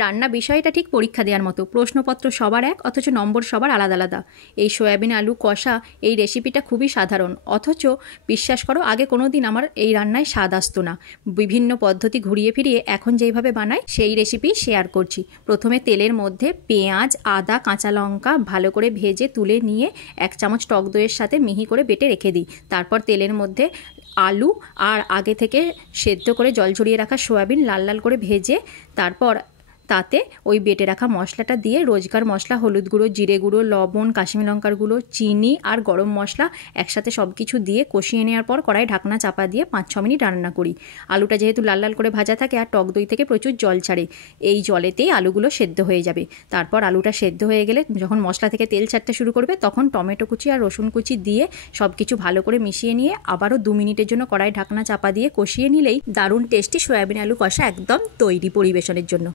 রান্না বিষয়টা ঠিক পরীক্ষা দেওয়ার মতো, প্রশ্নপত্র সবার এক অথচ নম্বর সবার আলাদা আলাদা। এই সয়াবিন আলু কষা এই রেসিপিটা খুবই সাধারণ, অথচ বিশ্বাস করো আগে কোনো দিন আমার এই রান্নায় স্বাদ আসতো না। বিভিন্ন পদ্ধতি ঘুরিয়ে ফিরিয়ে এখন যেইভাবে বানাই সেই রেসিপি শেয়ার করছি। প্রথমে তেলের মধ্যে পেঁয়াজ, আদা, কাঁচা লঙ্কা ভালো করে ভেজে তুলে নিয়ে 1 চামচ টক দইয়ের সাথে মিহি করে বেটে রেখে দিই। তারপর তেলের মধ্যে আলু আর আগে থেকে সেদ্ধ করে জল ঝরিয়ে রাখা সয়াবিন লাল লাল করে ভেজে তারপর তাতে ওই বেটে রাখা মশলাটা দিয়ে রোজকার মশলা, হলুদ গুঁড়ো, জিরে গুঁড়ো, লবণ, কাশ্মীরি লঙ্কার গুঁড়ো, চিনি আর গরম মশলা একসাথে সব কিছু দিয়ে কষিয়ে নেওয়ার পর কড়াই ঢাকনা চাপা দিয়ে 5-6 মিনিট রান্না করি। আলুটা যেহেতু লাল লাল করে ভাজা থাকে আর টক দই থেকে প্রচুর জল ছাড়ে, এই জলেতেই আলুগুলো সেদ্ধ হয়ে যাবে। তারপর আলুটা সেদ্ধ হয়ে গেলে যখন মশলা থেকে তেল ছাড়তে শুরু করবে তখন টমেটো কুচি আর রসুন কুচি দিয়ে সব কিছু ভালো করে মিশিয়ে নিয়ে আবারও 2 মিনিটের জন্য কড়াই ঢাকনা চাপা দিয়ে কষিয়ে নিলেই দারুণ টেস্টি সয়াবিন আলু কষা একদম তৈরি পরিবেশনের জন্য।